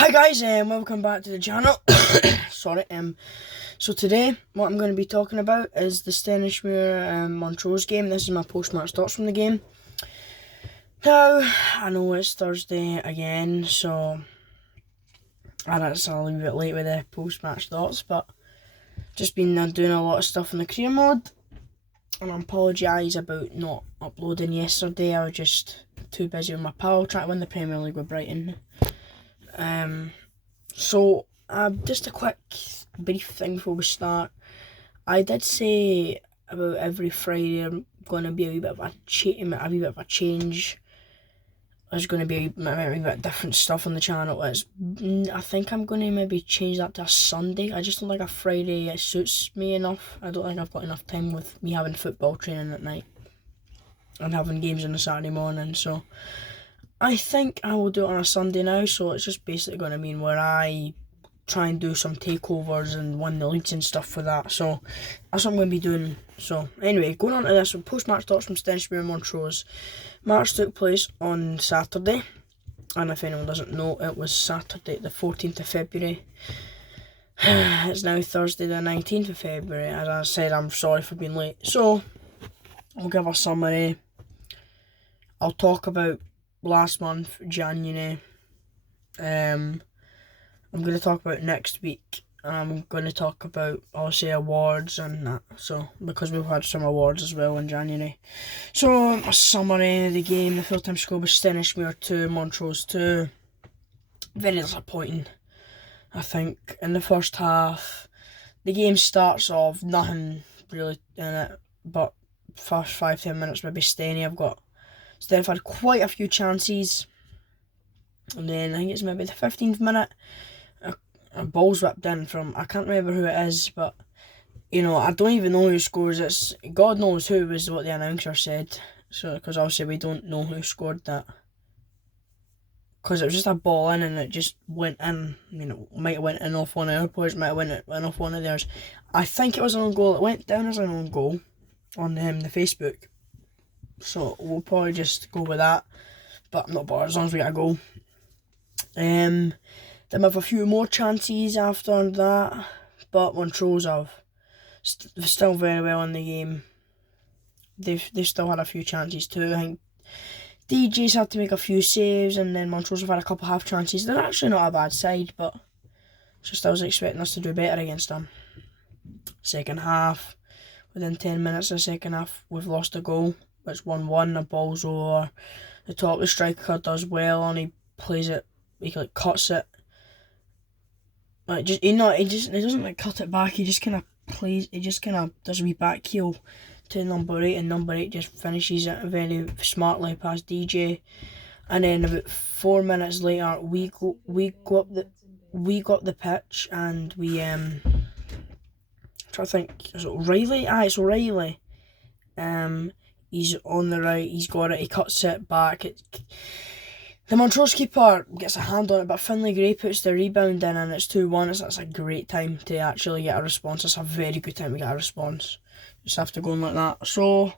Hi guys, and welcome back to the channel. Sorry. So today, what I'm going to be talking about is the Stenhousemuir Montrose game. This is my post-match thoughts from the game. Now, I know it's Thursday again, so it's a little bit late with the post-match thoughts, but just been doing a lot of stuff in the career mode, and I apologise about not uploading yesterday. I was just too busy with my pal trying to win the Premier League with Brighton. So just a quick brief thing before we start. I did say about every Friday I'm going to be a wee bit of a change. There's going to be a wee bit different stuff on the channel. I think I'm going to maybe change that to a Sunday. I just don't think a Friday it suits me enough. I don't think I've got enough time with me having football training at night and having games on a Saturday morning, so I think I will do it on a Sunday now. So it's just basically going to mean where I try and do some takeovers and win the leagues and stuff for that. So that's what I'm going to be doing. So anyway, going on to this, post-match thoughts from Stenhousemuir Montrose. Match took place on Saturday, and if anyone doesn't know, it was Saturday the 14th of February. It's now Thursday the 19th of February. As I said, I'm sorry for being late. So I'll give a summary. I'll talk about last month, January. I'm going to talk about next week. I'm going to talk about, obviously, awards and that. So, because we've had some awards as well in January. So, a summary of the game. The full-time score was Stenhousemuir 2, Montrose 2. Very disappointing, I think. In the first half, the game starts off nothing really in it. But first 5-10 minutes, maybe Steph had quite a few chances, and then I think it's maybe the 15th minute, a ball's whipped in from, I can't remember who it is, but I don't even know who scores. It's God knows who was what the announcer said. So because obviously we don't know who scored that, because it was just a ball in and it just went in. Might have went in off one of our players, might have went off one of theirs. I think it was an own goal. It went down as an own goal on the Facebook. So we'll probably just go with that, but I'm not bothered as long as we get a goal. Then we have a few more chances after that, but Montrose have still very well in the game. They've still had a few chances too. I think DJ's had to make a few saves, and then Montrose have had a couple half chances. They're actually not a bad side, but just I was expecting us to do better against them. Second half, within 10 minutes of the second half, we've lost a goal. It's 1-1, the ball's over the top, the striker does well and he plays it, he cuts it. He doesn't cut it back, he just kind of does a wee back heel to number 8, and number 8 just finishes it very smartly past DJ. And then about 4 minutes later, we go up the pitch, and we I'm trying to think, is it O'Reilly? It's O'Reilly. He's on the right, he's got it, he cuts it back. The Montrose keeper gets a hand on it, but Finlay Gray puts the rebound in, and it's 2-1. That's a great time to actually get a response. It's a very good time to get a response. Just have to go on like that. So,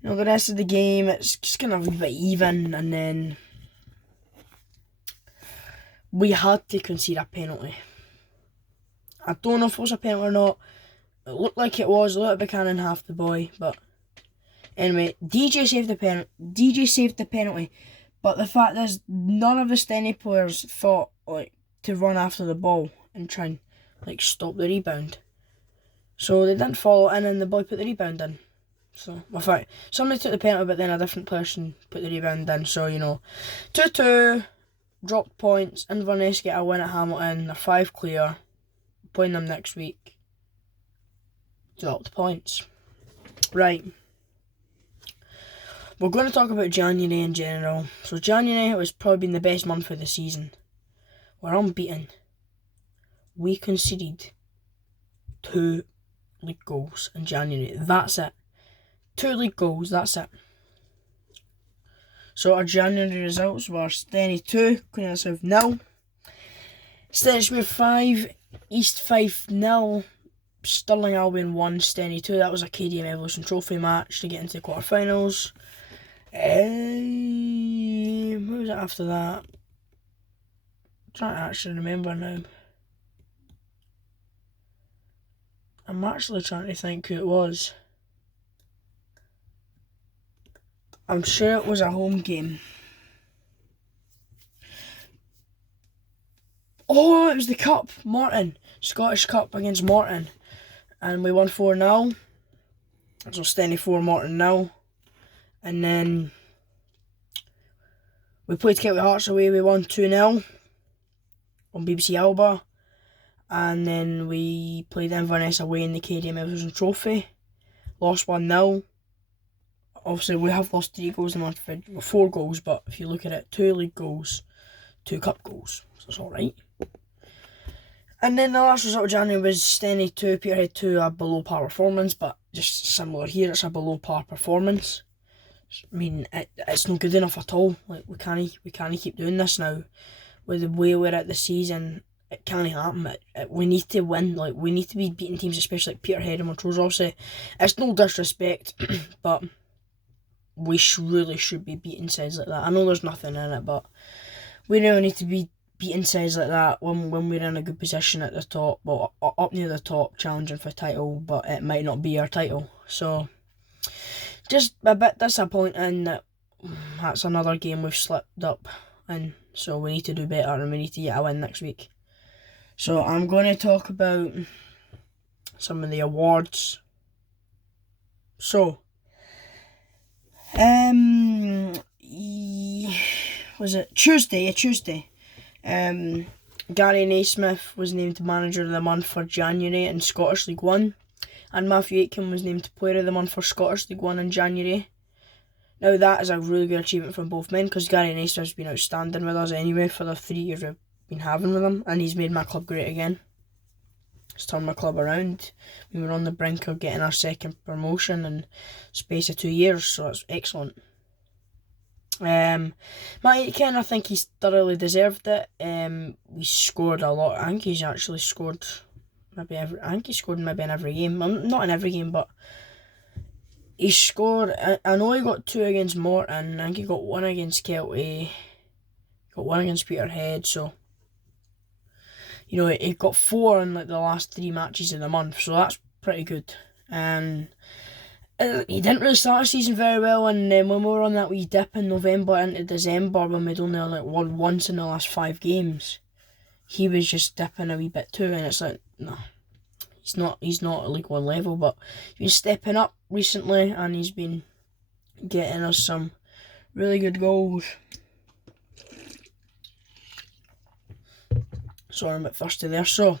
the rest of the game, it's just kind of a bit even, and then we had to concede a penalty. I don't know if it was a penalty or not. It looked like it was. Little Buchanan half the boy, but anyway, DJ saved the penalty, but the fact is, none of the Stenny players thought to run after the ball and try and stop the rebound. So they didn't follow in, and the boy put the rebound in. So, in fact, somebody took the penalty, but then a different person put the rebound in. So 2-2, dropped points. Inverness get a win at Hamilton. They're 5 clear. Playing them next week. Dropped points. Right. We're going to talk about January in general. So January has probably been the best month of the season. We're unbeaten. We conceded 2 league goals in January. That's it. 2 league goals, that's it. So our January results were Stenny 2, Queen South 0. Stenhousemuir 5, East 5-0. Stirling Albion 1, Stenny 2. That was a KDM Evolution Trophy match to get into the quarterfinals. What was it after that? trying to actually remember now. I'm actually trying to think who it was. I'm sure it was a home game. Oh, it was the Cup, Morton. Scottish Cup against Morton. And we won 4-0. So Stenny 4, Morton 0. And then we played Kelty Hearts away, we won 2-0 on BBC Alba. And then we played Inverness away in the KDM Everton Trophy. Lost 1-0. Obviously, we have lost 3 goals in the month, 4 goals, but if you look at it, 2 league goals, 2 cup goals, so it's alright. And then the last result of January was Stenny 2, Peterhead 2, a below par performance, but just similar here, it's a below par performance. I mean, it's not good enough at all. Like, we can't keep doing this now. With the way we're at the season, it can't happen. We need to win. Like, we need to be beating teams, especially like Peterhead and Montrose. Obviously, it's no disrespect, but we really should be beating sides like that. I know there's nothing in it, but we really need to be beating sides like that when we're in a good position at the top, well, up near the top, challenging for title, but it might not be our title. So, just a bit disappointing that that's another game we've slipped up in. So we need to do better and we need to get a win next week. So I'm going to talk about some of the awards. So, was it Tuesday? Yeah, Tuesday. Gary Naismith was named Manager of the Month for January in Scottish League 1, and Matthew Aitken was named Player of the Month for Scottish League 1 in January. Now that is a really good achievement from both men, because Gary Naismith's been outstanding with us anyway for the 3 years we've been having with him, and he's made my club great again. He's turned my club around. We were on the brink of getting our second promotion in space of 2 years, so that's excellent. Matt Aitken, I think he's thoroughly deserved it. We scored a lot. I think he's actually scored maybe in every game. Not in every game, but he scored. I know he got 2 against Morton. I think he got 1 against Kelty. Got 1 against Peterhead. So, you know, he got 4 in like the last 3 matches of the month. So that's pretty good. And he didn't really start the season very well, and then when we were on that wee dip in November into December, when we'd only like won once in the last 5 games, he was just dipping a wee bit too, and it's like, no, he's not at League 1 level, but he's been stepping up recently, and he's been getting us some really good goals. Sorry, I'm a bit thirsty there. So,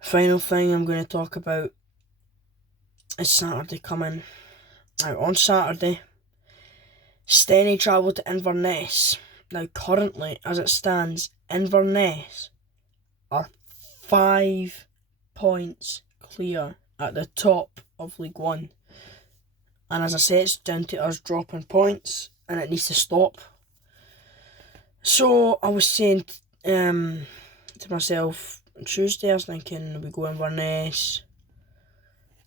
final thing I'm going to talk about is Saturday coming. Now, on Saturday, Stenny travel to Inverness. Now, currently, as it stands, Inverness are 5 points clear at the top of League 1. And as I say, it's down to us dropping points, and it needs to stop. So, I was saying to myself on Tuesday, I was thinking, we go Inverness,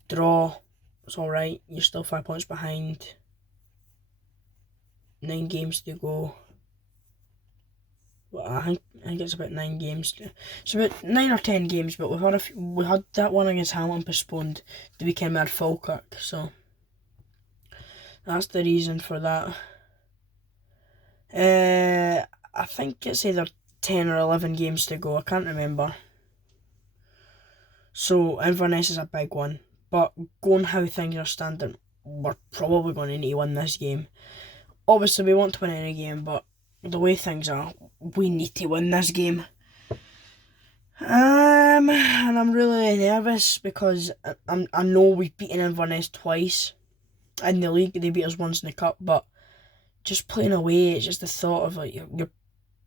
draw, it's alright, you're still 5 points behind, 9 games to go. Well, I think it's about 9 games. It's about 9 or 10 games, but we had that one against Hamilton postponed the weekend we had Falkirk, so that's the reason for that. I think it's either 10 or 11 games to go, I can't remember. So Inverness is a big one, but going how things are standing, we're probably going to need to win this game. Obviously we want to win any game, but the way things are, we need to win this game. And I'm really nervous because I know we've beaten Inverness twice in the league. They beat us once in the cup, but just playing away, it's just the thought of like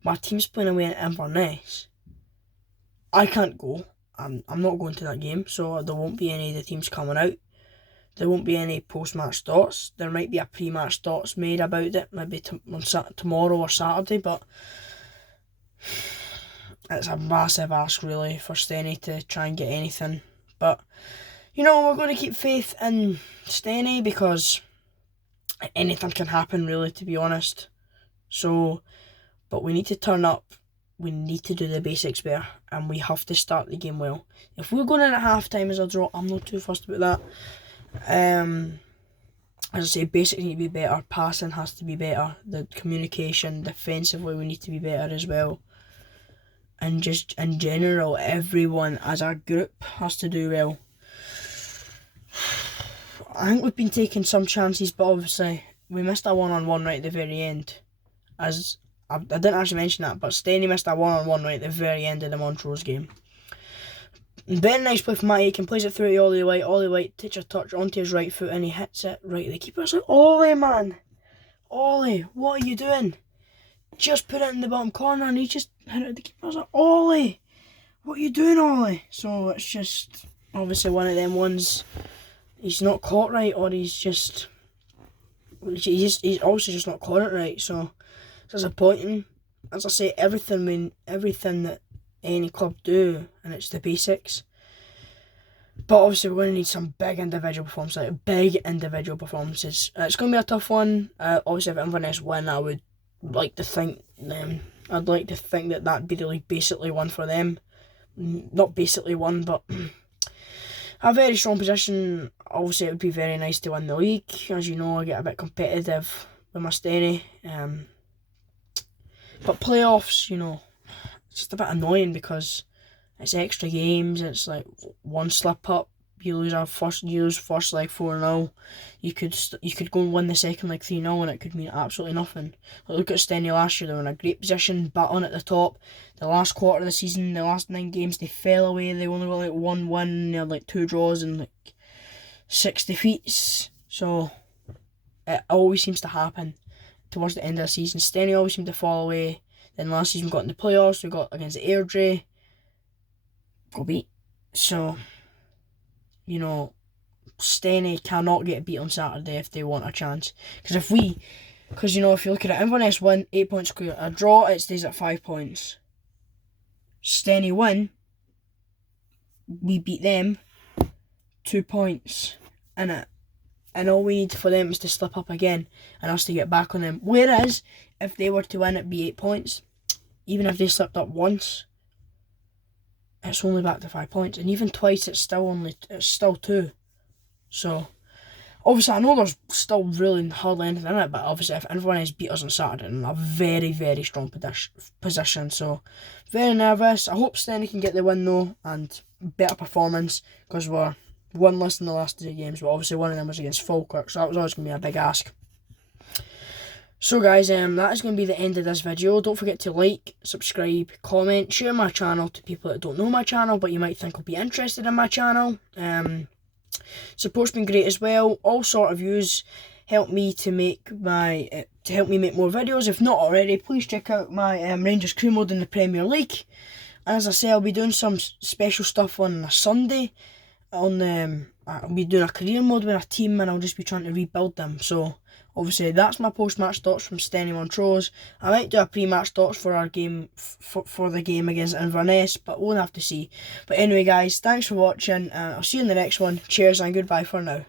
my team's playing away at Inverness. I can't go. I'm not going to that game, so there won't be any of the teams coming out. There won't be any post-match thoughts. There might be a pre-match thoughts made about it, maybe tomorrow or Saturday, but it's a massive ask really for Stenny to try and get anything. But, you know, we're going to keep faith in Stenny because anything can happen really, to be honest. So, But we need to turn up. We need to do the basics better, and we have to start the game well. If we're going in at half time as a draw, I'm not too fussed about that. As I say, basics need to be better. Passing has to be better. The communication, defensively, we need to be better as well. And just in general, everyone as a group has to do well. I think we've been taking some chances, but obviously we missed a one-on-one right at the very end. As I didn't actually mention that, but Stenny missed a one-on-one right at the very end of the Montrose game. Very nice play from Matt Aiken, plays it through to Ollie White. Ollie White takes a touch onto his right foot and he hits it right at the keeper. It's like, Ollie, man! Ollie, what are you doing? Just put it in the bottom corner and he just hit it at the keeper. I was like, Ollie! What are you doing, Ollie? So it's just obviously one of them ones. He's not caught right, or he's obviously just not caught it right. So it's disappointing. As I say, everything that any club do, and it's the basics. But obviously we're going to need some big individual performances. It's going to be a tough one. Obviously if Inverness win, I would like to think I'd like to think that that'd be the league basically won for them. Not basically won, but a very strong position. Obviously it would be very nice to win the league. As you know, I get a bit competitive with my Stenny. But playoffs, it's just a bit annoying because it's extra games. It's like one slip up, you lose first leg 4-0. You could go and win the second leg 3-0, and it could mean absolutely nothing. Like, look at Stenny last year; they were in a great position, battling at the top. The last quarter of the season, the last 9 games, they fell away. They only got like 1 win. They had like 2 draws and like 6 defeats. So it always seems to happen towards the end of the season. Stenny always seemed to fall away. Then last season we got in the playoffs. We got against Airdrie. Got beat. So, Stenny cannot get beat on Saturday if they want a chance. Because if you look at it, Inverness win, 8 points clear. A draw, it stays at 5 points. Stenny win, we beat them, 2 points in it. And all we need for them is to slip up again and us to get back on them. Whereas, if they were to win, it'd be 8 points. Even if they slipped up once, it's only back to 5 points. And even twice, it's still 2. So, obviously, I know there's still really hardly anything in it, but obviously, if Inverness beat us on Saturday, in a very, very strong position. So, very nervous. I hope Stenny can get the win, though, and better performance, because we're winless in the last 2 games, but obviously one of them was against Falkirk, so that was always going to be a big ask. So guys, that is going to be the end of this video. Don't forget to like, subscribe, comment, share my channel to people that don't know my channel, but you might think will be interested in my channel. Support's been great as well. All sort of views help me to make more videos. If not already, please check out my Rangers crew mode in the Premier League. And as I say, I'll be doing some special stuff on a Sunday. I'll be doing a career mode with a team, and I'll just be trying to rebuild them. So obviously that's my post-match thoughts from Stenny Montrose. I might do a pre-match thoughts for our game for the game against Inverness, but we'll have to see. But anyway guys, thanks for watching, and I'll see you in the next one. Cheers and goodbye for now.